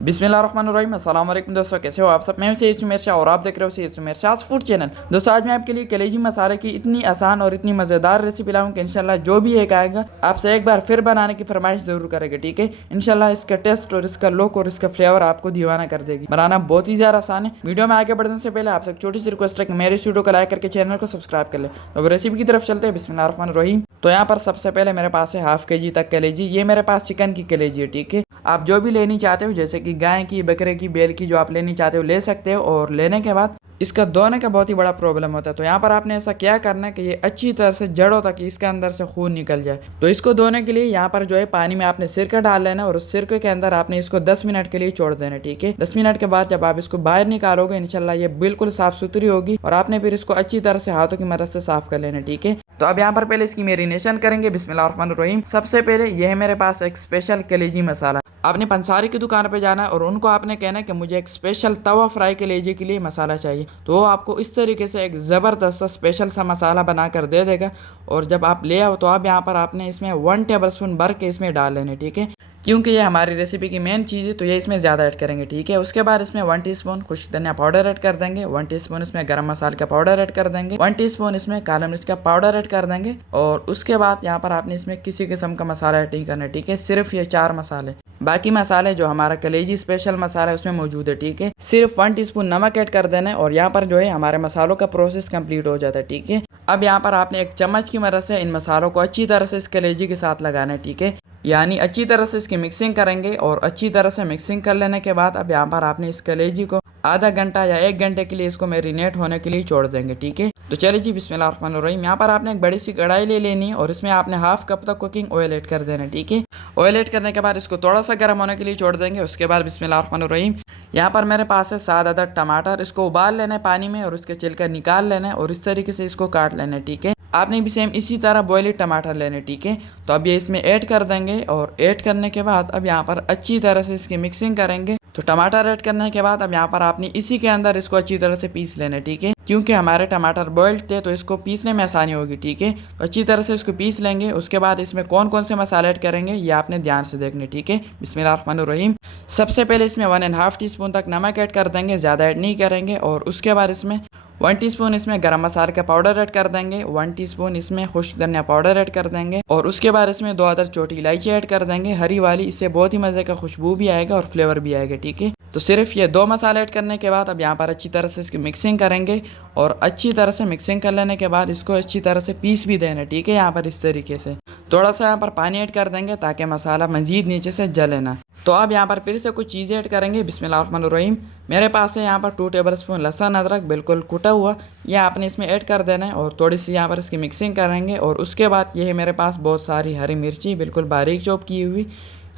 बिस्मिल्लाहिर्रहमानिर्रहीम अस्सलाम वालेकुम दोस्तों, कैसे हो आप सब। मैं हूं सैयद सुमेर शाह और आप देख रहे हो सैयद सुमेर शाह फूड चैनल। दोस्तों आज मैं आपके लिए कलेजी मसाले की इतनी आसान और इतनी मज़ेदार रेसिपी लाऊं कि इंशाल्लाह जो भी एक आएगा आपसे एक बार फिर बनाने की फरमाइश ज़रूर करेगा। ठीक है, इंशाल्लाह इसका टेस्ट और इसका लुक और इसका फ्लेवर आपको दीवाना कर देगी। बनाना बहुत ही ज़्यादा आसान है। वीडियो में आगे बढ़ने से पहले आपसे एक छोटी सी रिक्वेस्ट है कि मेरे वीडियो को लाइक करके चैनल को सब्सक्राइब कर ले। तो रेसिपी की तरफ चलते हैं। बिस्मिल्लाहिर्रहमानिर्रहीम। तो यहाँ पर सबसे पहले मेरे पास है हाफ kg तक कलेजी। ये मेरे पास चिकन की कलेजी है। ठीक है, आप जो भी लेनी चाहते हो जैसे कि गाय की, बकरे की, बैल की, जो आप लेनी चाहते हो ले सकते हो। और लेने के बाद इसका धोने का बहुत ही बड़ा प्रॉब्लम होता है। तो यहाँ पर आपने ऐसा क्या करना है कि ये अच्छी तरह से जड़ों तक इसके अंदर से खून निकल जाए। तो इसको धोने के लिए यहाँ पर जो है पानी में आपने सिरका डाल लेना और उस सिरके के अंदर आपने इसको 10 मिनट के लिए छोड़ देना। ठीक है, 10 मिनट के बाद जब आप इसको बाहर निकालोगे इंशाल्लाह ये बिल्कुल साफ सुथरी होगी और आपने फिर इसको अच्छी तरह से हाथों की मदद से साफ कर लेना। ठीक है, तो अब यहाँ पर पहले इसकी मैरिनेशन करेंगे। बिस्मिल्लाहिर्रहमानिर्रहीम। सबसे पहले यह है मेरे पास एक स्पेशल कलेजी मसाला। आपने पंसारी की दुकान पे जाना है और उनको आपने कहना है कि मुझे एक स्पेशल तवा फ्राई कलेजी के लिए मसाला चाहिए। तो वो आपको इस तरीके से एक ज़बरदस्त सा स्पेशल सा मसाला बना कर दे देगा। और जब आप ले आओ तो अब यहाँ पर आपने इसमें 1 टेबलस्पून भर के इसमें डाल लेने। ठीक है, क्योंकि ये हमारी रेसिपी की मेन चीज़ है तो ये इसमें ज़्यादा ऐड करेंगे। ठीक है, उसके बाद इसमें 1 टीस्पून खुश्क धनिया पाउडर ऐड कर देंगे। 1 टीस्पून इसमें गरम मसाले का पाउडर ऐड कर देंगे। 1 टीस्पून इसमें काला मिर्च का पाउडर ऐड कर देंगे। और उसके बाद यहाँ पर आपने इसमें किसी किस्म का मसाला ऐड नहीं करना। ठीक है, सिर्फ ये 4 मसाले, बाकी मसाले जो हमारा कलेजी स्पेशल मसाला है उसमें मौजूद है। ठीक है, सिर्फ 1 टीस्पून नमक ऐड कर देना है और यहाँ पर जो है हमारे मसालों का प्रोसेस कंप्लीट हो जाता है। ठीक है, अब यहाँ पर आपने एक चम्मच की मदद से इन मसालों को अच्छी तरह से इस कलेजी के साथ लगाना है। ठीक है, यानी अच्छी तरह से इसकी मिक्सिंग करेंगे और अच्छी तरह से मिक्सिंग कर लेने के बाद अब यहाँ पर आपने इस कलेजी को आधा घंटा या 1 घंटे के लिए इसको मैरिनेट होने के लिए छोड़ देंगे। ठीक है, तो चलिए जी बिस्मिल्लाहिर्रहमानिर्रहीम। यहाँ पर आपने एक बड़ी सी कढ़ाई ले लेनी है और इसमें आपने हाफ कप तक कुकिंग ऑयल ऐड कर देना। ठीक है, ऑयल ऐड करने के बाद इसको थोड़ा सा गर्म होने के लिए छोड़ देंगे। उसके बाद बिस्मिल्लाहिर्रहमानिर्रहीम यहाँ पर मेरे पास है 7 अदद टमाटर। इसको उबाल लेना है पानी में और उसके छिलका निकाल लेना है और इस तरीके से इसको काट लेना है। ठीक है, आपने भी सेम इसी तरह बॉयल्ड टमाटर लेने। ठीक है, तो अब ये इसमें ऐड कर देंगे और ऐड करने के बाद अब यहाँ पर अच्छी तरह से इसकी मिक्सिंग करेंगे। तो टमाटर ऐड करने के बाद अब यहाँ पर आपने इसी के अंदर इसको अच्छी तरह से पीस लेना। ठीक है, क्योंकि हमारे टमाटर बॉइल्ड थे तो इसको पीसने में आसानी होगी। ठीक है, तो अच्छी तरह से इसको पीस लेंगे। उसके बाद इसमें कौन कौन से मसाले ऐड करेंगे ये आपने ध्यान से देखने। ठीक है, बिस्मिल्लाहिर्रहमानिर्रहीम। सबसे पहले इसमें 1.5 टीस्पून तक नमक ऐड कर देंगे, ज़्यादा ऐड नहीं करेंगे। और उसके बाद इसमें 1 टीस्पून इसमें गरम मसाले का पाउडर ऐड कर देंगे। 1 टीस्पून इसमें खुश्क धनिया पाउडर ऐड कर देंगे और उसके बाद इसमें 2 अदद छोटी इलायची ऐड कर देंगे, हरी वाली। इससे बहुत ही मज़े का खुशबू भी आएगा और फ्लेवर भी आएगा। ठीक है, तो सिर्फ ये 2 मसाले ऐड करने के बाद अब यहाँ पर अच्छी तरह से इसकी मिक्सिंग करेंगे और अच्छी तरह से मिक्सिंग कर लेने के बाद इसको अच्छी तरह से पीस भी देना। ठीक है, यहाँ पर इस तरीके से थोड़ा सा यहाँ पर पानी ऐड कर देंगे ताकि मसाला मज़ीद नीचे से जले ना। तो अब यहाँ पर फिर से कुछ चीज़ें ऐड करेंगे। बिस्मिल्लाहिर्रहमानिर्रहीम। मेरे पास है यहाँ पर 2 टेबलस्पून लहसुन अदरक बिल्कुल कुटा हुआ, यह आपने इसमें ऐड कर देना है और थोड़ी सी यहाँ पर इसकी मिक्सिंग करेंगे। और उसके बाद ये है मेरे पास बहुत सारी हरी मिर्ची बिल्कुल बारीक चॉप की हुई,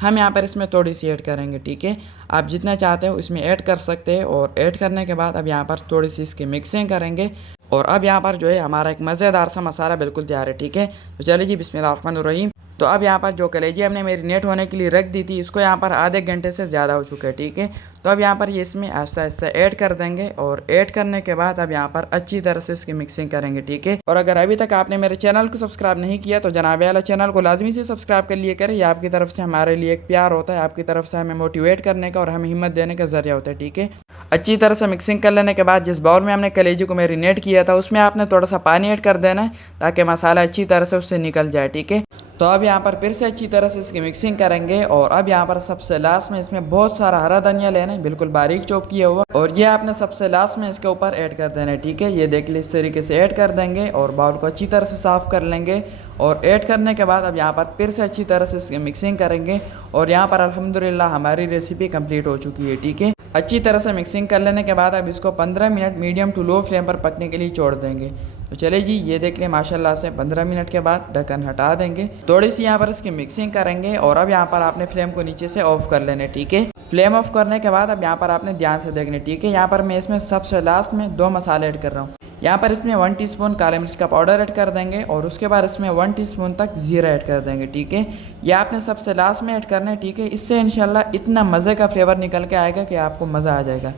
हम यहाँ पर इसमें थोड़ी सी ऐड करेंगे। ठीक है, आप जितना चाहते हो इसमें ऐड कर सकते हैं। और ऐड करने के बाद अब यहाँ पर थोड़ी सी इसकी मिक्सिंग करेंगे और अब यहाँ पर जो है हमारा एक मज़ेदार सा मसाला बिल्कुल तैयार है। ठीक है, तो चलिए जी बिस्मिल्लाहिर्रहमानिर्रहीम। तो अब यहाँ पर जो कलेजी हमने मैरिनेट होने के लिए रख दी थी इसको यहाँ पर आधे घंटे से ज़्यादा हो चुका है। ठीक है, तो अब यहाँ पर ये इसमें ऐसा ऐसा ऐड कर देंगे और ऐड करने के बाद अब यहाँ पर अच्छी तरह से इसकी मिक्सिंग करेंगे। ठीक है, और अगर अभी तक आपने मेरे चैनल को सब्सक्राइब नहीं किया तो जनाब वाला चैनल को लाजमी से सब्सक्राइब कर लिए करें। ये आपकी तरफ से हमारे लिए एक प्यार होता है, आपकी तरफ से हमें मोटिवेट करने का और हमें हिम्मत देने का जरिया होता है। ठीक है, अच्छी तरह से मिक्सिंग कर लेने के बाद जिस बाउल में हमने कलेजी को मैरिनेट किया था उसमें आपने थोड़ा सा पानी ऐड कर देना है ताकि मसाला अच्छी तरह से उससे निकल जाए। ठीक है, तो अब यहाँ पर फिर से अच्छी तरह से इसकी मिक्सिंग करेंगे और अब यहाँ पर सबसे लास्ट में इसमें बहुत सारा हरा धनिया लेना है बिल्कुल बारीक चॉप किया हुआ और ये आपने सबसे लास्ट में इसके ऊपर ऐड कर देना है। ठीक है, ये देख लीजिए इस तरीके से ऐड कर देंगे और बाउल को अच्छी तरह से साफ़ कर लेंगे। और ऐड करने के बाद अब यहाँ पर फिर से अच्छी तरह से इसकी मिक्सिंग करेंगे और यहाँ पर अल्हम्दुलिल्लाह हमारी रेसिपी कंप्लीट हो चुकी है। ठीक है, अच्छी तरह से मिक्सिंग कर लेने के बाद अब इसको 15 minute medium to low flame पर पकने के लिए छोड़ देंगे। तो चलिए जी ये देख लें माशाल्लाह से 15 मिनट के बाद ढक्कन हटा देंगे, थोड़ी सी यहाँ पर इसकी मिक्सिंग करेंगे और अब यहाँ पर आपने फ्लेम को नीचे से ऑफ कर लेने। ठीक है, फ्लेम ऑफ करने के बाद अब यहाँ पर आपने ध्यान से देखने। ठीक है, यहाँ पर मैं इसमें सबसे लास्ट में 2 मसाले ऐड कर रहा हूँ। यहाँ पर इसमें 1 टीस्पून काले मिर्च का पाउडर ऐड कर देंगे और उसके बाद इसमें 1 टीस्पून तक जीरा ऐड कर देंगे। ठीक है, ये आपने सबसे लास्ट में ऐड करना है। ठीक है, इससे इंशाल्लाह इतना मज़े का फ्लेवर निकल के आएगा कि आपको मज़ा आ जाएगा।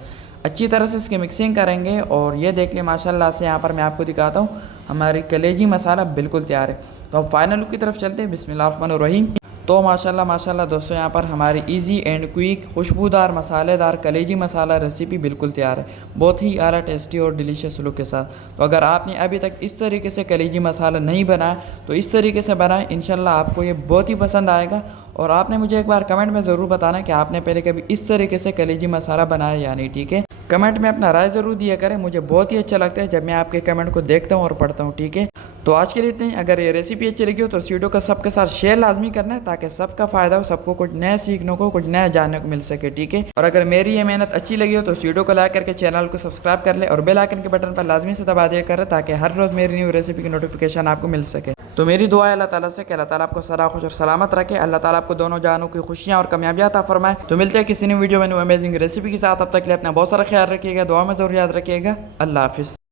अच्छी तरह से इसकी मिक्सिंग करेंगे और ये देख लें माशाल्लाह से यहाँ पर मैं आपको दिखाता हूँ हमारी कलेजी मसाला बिल्कुल तैयार है। तो अब फाइनल लुक की तरफ चलते हैं। बिस्मिल्लाहिर्रहमानिर्रहीम। तो माशाल्लाह माशाल्लाह दोस्तों, यहाँ पर हमारी इजी एंड क्विक खुशबूदार मसालेदार कलेजी मसाला रेसिपी बिल्कुल तैयार है, बहुत ही आला टेस्टी और डिलीशियस लुक के साथ। तो अगर आपने अभी तक इस तरीके से कलेजी मसाला नहीं बनाया तो इस तरीके से बनाएं, इंशाल्लाह आपको ये बहुत ही पसंद आएगा। और आपने मुझे एक बार कमेंट में ज़रूर बताना कि आपने पहले कभी इस तरीके से कलेजी मसाला बनाया या नहीं, ठीक है। कमेंट में अपना राय ज़रूर दिया करें, मुझे बहुत ही अच्छा लगता है जब मैं आपके कमेंट को देखता हूँ और पढ़ता हूँ, ठीक है। तो आज के लिए इतना ही। अगर ये रेसिपी अच्छी लगी हो तो इस वीडियो को सबके साथ शेयर लाजमी करना है, ताकि सबका फ़ायदा हो, सबको कुछ नया सीखने को, कुछ नया जानने को मिल सके, ठीक है। और अगर मेरी ये मेहनत अच्छी लगी हो तो इस वीडियो को लाइक करके चैनल को सब्सक्राइब कर ले और बेल आइकन के बटन पर लाजमी से दबा दिया करें, ताकि हर रोज़ मेरी न्यू रेसिपी की नोटिफिकेशन आपको मिल सके। तो मेरी दुआ है अल्लाह ताला से कि अल्लाह ताला आपको सदा खुश और सलामत रखे, अल्लाह ताला आपको दोनों जानों की खुशियाँ और कामयाबियाँ अता फरमाए। तो मिलते हैं किसी नई वीडियो में न्यू अमेजिंग रेसिपी के साथ। अब तक के लिए अपना बहुत सारा ख्याल रखिएगा, दुआ में ज़रूर याद रखिएगा। अल्लाह हाफिज़।